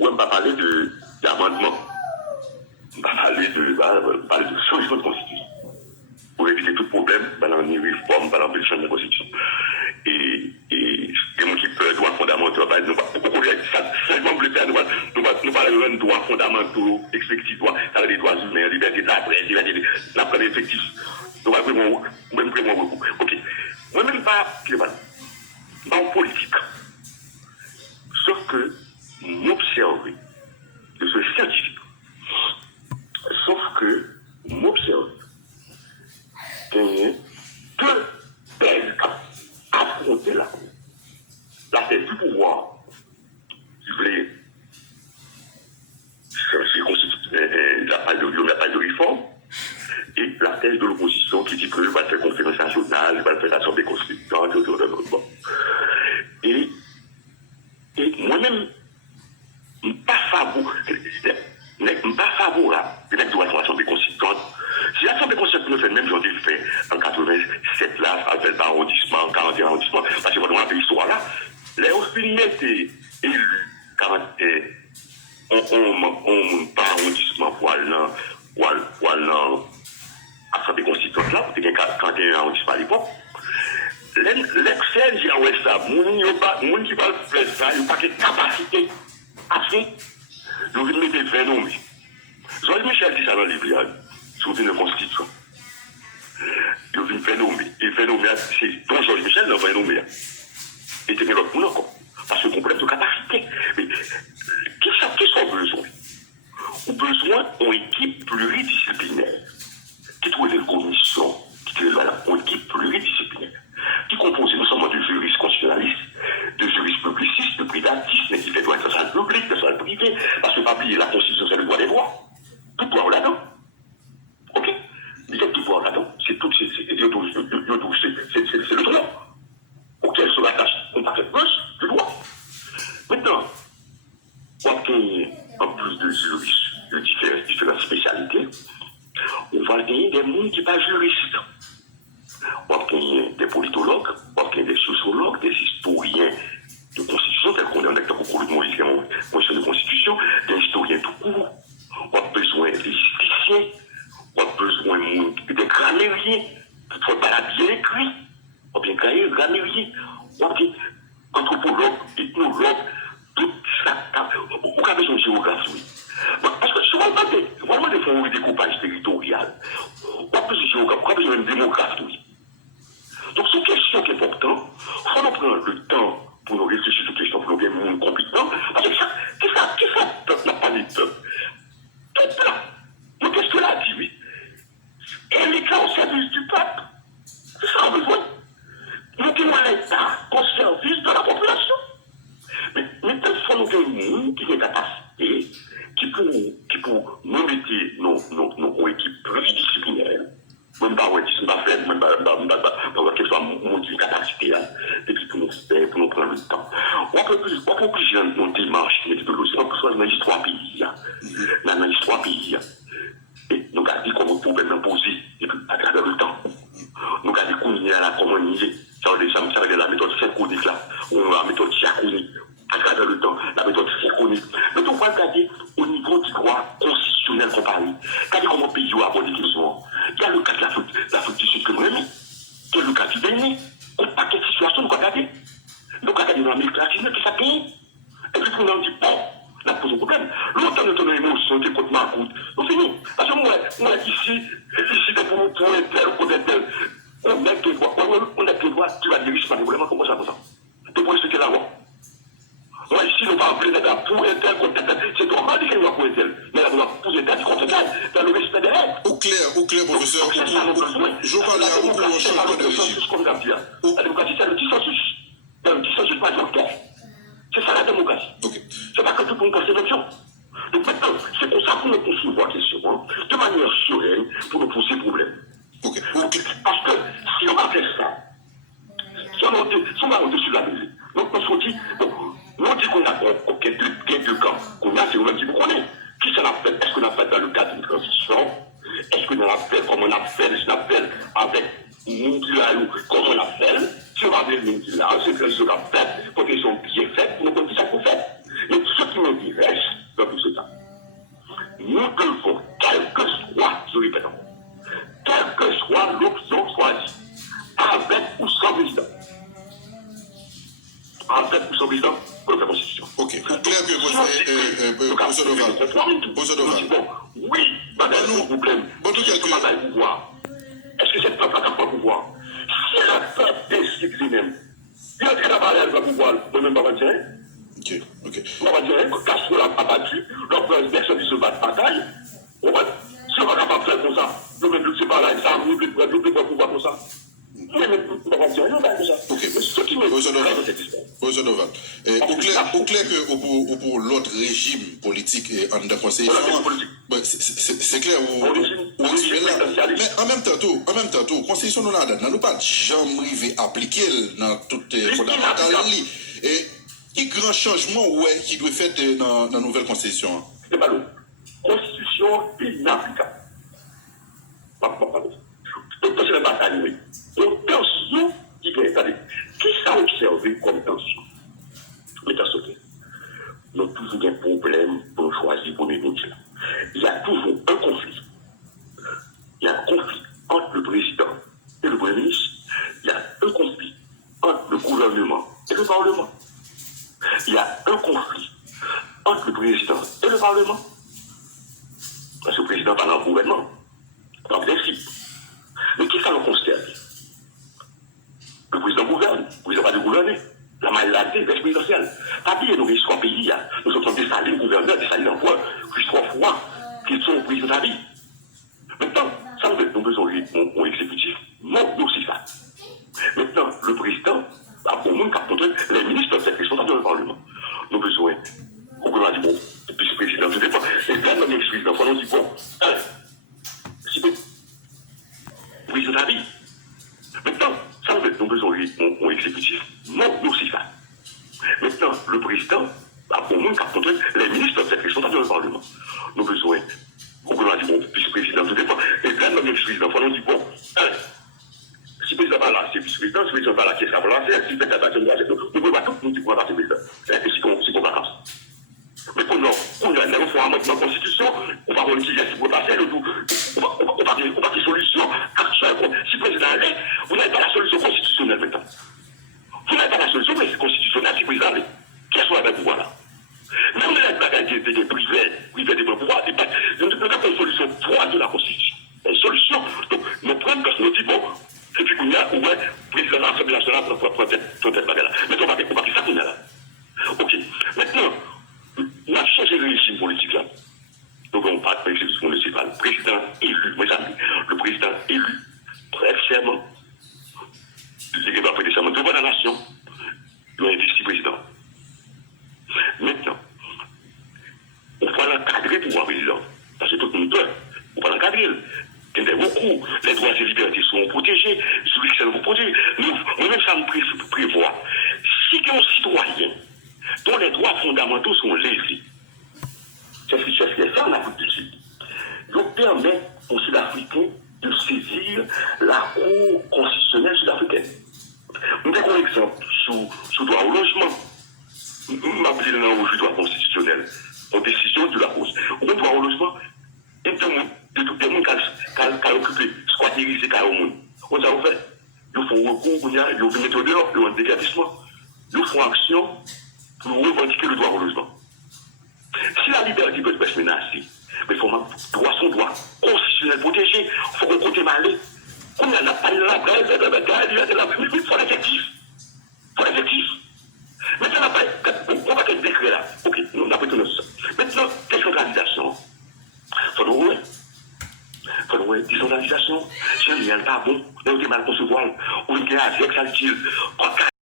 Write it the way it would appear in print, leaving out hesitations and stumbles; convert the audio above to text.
on va parler d'amendement. On va parler de changement de constitution. Pour éviter tout problème, dans une réforme, dans l'empêchement de la constitution. Et les gens qui peuvent droits fondamentaux, nous parlons de droits fondamentaux, expectitoires, ça veut dire droits humains, liberté de la presse, liberté de la presse effective. Nous allons vraiment beaucoup. Ok. Moi-même, pas en politique. Sauf que m'observer de ce scientifique. Sauf que m'observer qu'il y a deux thèses à affronter la thèse du pouvoir qui voulait la page de réforme et la thèse de l'opposition qui dit que va faire conférence nationale, va faire l'assemblée constituante, et moi-même, je ne suis pas favorable de l'assemblée constituante. Si l'assemblée constituante nous fait le même genre d'effet en 87 là, à 20 arrondissements, 41 arrondissements, parce que dans pays soit là, les hospitaliers étaient élus 41 on par arrondissement pour aller dans l'assemblée constituante là, c'était 41 arrondissements à l'époque. L'excès, j'ai envoyé ça, moun qui va faire ça, il n'y a pas de capacité assez, je vais mettre 20 noms. Jean Michel dit ça dans le livre, sur une constitution. Il vient faire nommer. Il fait nommer, c'est ton Jean Michel, il va nommer. Et c'est l'autre monde encore. Parce que problème de capacité. Mais qui sont besoin? Ou besoin d'une équipe pluridisciplinaire qui trouve une commission, qui trouve une équipe pluridisciplinaire, qui compose non seulement de juristes constitutionnalistes, de juristes publicistes, de privatistes, mais qui fait droit de salle publique, de salle privée, parce que pas oublier la Constitution, c'est le droit des droits. Tout droit là-dedans. Ok? Il y a tout droit là-dedans. C'est tout, c'est le droit. Auquel se rattache, on va faire plus du droit. Maintenant, en plus de juristes, de différentes spécialités, on va gagner des gens qui ne sont pas juristes. On va gagner des politologues, on va gagner des sociologues, des historiens de constitution, tels qu'on est en acteur au cours de Moïse, de constitution, des historiens tout court. On a besoin des justiciers, on a besoin des grammairiers, il faut pas la bien écrit, on a bien créé grammairier, on a bien anthropologue, ethnologue, tout ça. On a besoin de géographie, oui. Parce que souvent, vraiment des fois, un découpage territorial, on a besoin de géographie, on a besoin de démographie, oui. Donc, c'est une question qui est importante. Il faut nous prendre le temps pour nous réfléchir sur cette question, pour nous bien monde compétent. Parce que ça, peuple n'a pas les peuples. Tout là. Donc, qu'est-ce que là dit, oui? Et l'État au service du peuple. C'est ça, on a besoin. Nous avons l'État au service de la population. Mais il faut nous avoir une qui a des capacités, qui pour nous mettre nos équipes pluridisciplinaires. Même pas ouais, qui ne va faire, même pas qu'elle soit mon capacité, et puis pour nous prendre le temps. On peut plus dans nos démarches méthodologiques, on peut choisir dans les 3 pays. Dans les 3 pays. Et nous avons dit comment on peut même poser, et puis à travers le temps. Nous avons dit qu'on y a la communauté, ça veut dire la méthode synchronique là, ou la méthode diachronique, à travers le temps, la méthode synchronique. Mais on va regarder au niveau du droit constitutionnel comparé. Regardez comment le pays a abordé les questions. Il y a le cas de l'Afrique du Sud que nous aimons. Il y a le cas du Bénin. On n'a pas de situation, nous regardons. Nous regardons dans l'Amérique latine, puis ça paye. Et puis pour nous dire, bon, là, pose un problème. Longtemps, nous avons émotion, des côtes marcoutes. Donc, fini. Parce que moi, ici, pour un tel ou pour un tel, on a des droits, tu vas dire, c'est pas de problème, comment ça, comme ça. Tu peux expliquer la loi. Moi, ici, nous parlons plus d'État pour un tel, contre tel. C'est normal de qu'il y a pour un tel. Mais la loi pour un tel, contre tel, dans le respect des règles. Au clair, professeur. Je parlais à vous pour un changement de régime. La démocratie, c'est le dissensus. Le dissensus majoritaire. C'est ça la démocratie. C'est pas que tout le monde pense l'élection. Donc maintenant, c'est pour ça qu'on peut soulever la question, de manière sereine, pour nous poser problème. Parce que si on va faire ça, si on va au-dessus de la mêlée, donc on se dit, bon, on dit qu'on a deux camps, qu'on a, c'est on dit qu'on est. Qui ça l'a fait? Est-ce qu'on a fait dans le cadre d'une transition? Est-ce qu'on a fait comme on a fait, je l'appelle, avec Moundilalou, comme on l'a fait? Si on va avec Moundilalou, c'est que ce qu'on a fait, pour qu'ils sont bien faits, pour nous dire ça qu'on fait. Mais ce qui m'intéresse, nous devons, quel que soit, je répète, quelle que soit l'option choisie, avec ou sans président, avec ou sans président, pour la Constitution. Ok, pour clair que professeur Doval. Oui, madame, s'il vous plaît. Bon, tout quelqu'un. Pouvoir. Est-ce que cette peuple n'a pas le pouvoir? Si la peuple décide lui-même, il a la barrière de pouvoir, moi-même, pas dire. Ok. On va dire que Castro a battu, l'autre personne qui se bat de bataille. On va, si on va capable de faire comme ça, nous-mêmes, nous ne sommes pas là, ça, nous ne pouvons pas pouvoir comme ça. Professeur Doval, au clair que pour l'autre régime politique et en conseil, c'est clair où exprimez là. Mais en même temps, constitution nous n'a pas jamais arrivé à appliquer dans toutes les fondamentales. Et quel grand changement qui doit faire dans la nouvelle constitution? C'est pas l'eau. Constitution inapplicable. C'est la bataille, oui. Donc, tension qui vient installer. Qui s'est observé comme tension? Mais dans ce cas, nous avons toujours des problèmes pour choisir pour nous. Il y a toujours un conflit. Il y a un conflit entre le président et le premier ministre. Il y a un conflit entre le gouvernement et le Parlement. Il y a un conflit entre le président et le Parlement. Parce que le président parle en gouvernement, en principe. Mais qui ça le considère? Le président gouverne, le président va de gouverner. La maladie est présidentielle. Pas bien, nous sommes trois pays, nous sommes des salés gouverneurs, des salés d'envoi, plus trois fois qu'ils sont au président de la vie. Maintenant, ça nous avons besoin d'un exécutif, non, nous aussi ça. Maintenant, le président, au moins, les ministres doivent être responsables du Parlement. Nous avons besoin, au gouvernement dit, bon, depuis ce président, tout dépend. Et quand on explique, on dit, bon, si le président de la vie. Maintenant, ça nous avons besoin d'un exécutif, non, nous aussi ça. Maintenant, le président, au moins, les ministres doivent être responsables du Parlement. Nous avons besoin, au gouvernement dit, bon, depuis ce président, tout dépend. Et quand on explique, on dit, bon, si le président va là, c'est vice-président, si le président va là, c'est ça va lancer, si le président va là, c'est nous ne pouvons pas tout, nous disons, c'est le président. Si on va comme ça. Mais pour nous, on a une fois dans la Constitution, on va voir qui est-ce qui peut passer, on va dire des solutions actuelles. Si le président allait, vous n'avez pas la solution constitutionnelle maintenant. Vous n'avez pas la solution constitutionnelle si le président allait. Quel soit le pouvoir là. Mais on n'a pas des privés des pouvoirs, nous n'avons pas une solution droite de la Constitution. Une solution, donc nous prenons parce que nous disons, bon, et puis qu'on a, ouais, président de l'Assemblée nationale pour peut-être pas là. Mais on va faire ça qu'on a là. Ok. Maintenant, on a changé le régime politique là. Donc on parle de l'exécutif municipal. Le président élu, mes amis, le président élu, très serment, il va prêter serment devant la nation, il va investir président. Maintenant, on va l'encadrer pour pouvoir président. Parce que tout le monde peut. On va l'encadrer. Il y a beaucoup. Les droits et libertés sont protégés. Les juridictions sont protégées. Moi-même, ça me prévoit. Si un citoyen dont les droits fondamentaux sont lésés, c'est ce qui est fait en Afrique du Sud. Donc, permet aux Sud-Africains de saisir la Cour constitutionnelle sud-africaine. Nous avons un exemple sur le droit au logement. Nous avons dit dans le droit constitutionnel, en décision de la cause. Le droit au logement, et tout le monde qui a occupé, squatterisé, qui a au monde. On a fait, ils font recours, ils ont mis dehors, ils ont un décapissement, ils font action pour revendiquer le droit au logement. Si la liberté peut être menacée, mais il faut son droit constitutionnel protégé, il faut qu'on compte malé. On n'a pas de la bataille, il faut l'effectif. Il faut l'effectif. Maintenant, on va faire un décret là. Ok, on a pris tout ça. Maintenant, décentralisation. Il faut décentralisation. Si on n'y a pas bon, on est mal concevoir, on est avec ça,